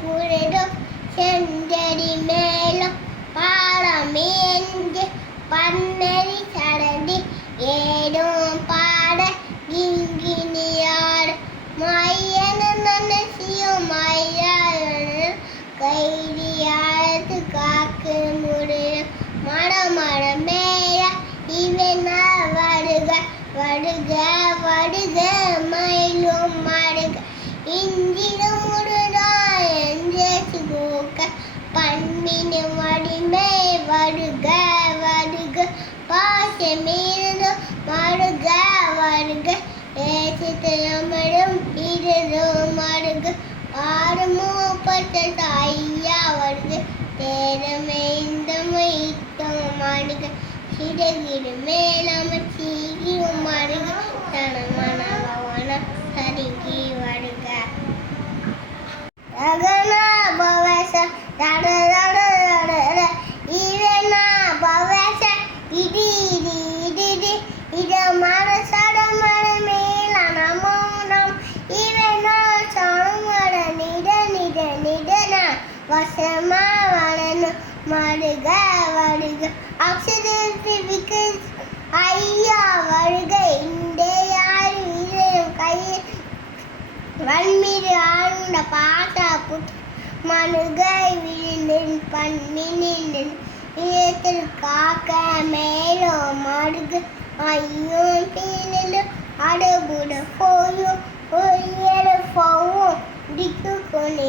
குளிரும் செஞ்சடி மேலும் பாடமேந்து பன்னெறி சடதி ஏடும் பாட கிங்கினியாடு மையன நனசியும் மையாயன கைதியாழத்து காக்கு முடியும் மடமட மேய இவனா வருக வருக வருக மயிலும் மடுக இஞ்சிடும் முருடாய் எஞ்சேசி கூக்க பண்பினு வடிமை வருக வருக பாசமீரது மடுக வருக ஏசித்தமிழும் இருதும் மடுக ஆறுமோ பட்ட தாய்யா வருக தேரமே இந்த மைத்தம் மடுக சிறகிடு மேலம சீகியும் மடுக தனமன பவன சரிகி வருக ரகனா பவச தட தட தட இவனா பவச இடி இடி இடி இத மர சடமர மேலான மௌனம் இவனா சமர நிட நிட நிடன வசமா வளனு மடுக வருக அக்ஷரத்தி விகஸ் ஐயா வருக இந்த யார் வீரம் கையில் வன்மீது ஆழ்ந்த பாசா புட் மனுகை விழுந்தின் பண்ணினின் இடத்தில் காக்க மேலோ மடுகு ஐயோ பீனிலும் அடபுட போயும் ஒய்யர போவும் திக்கு கொண்டு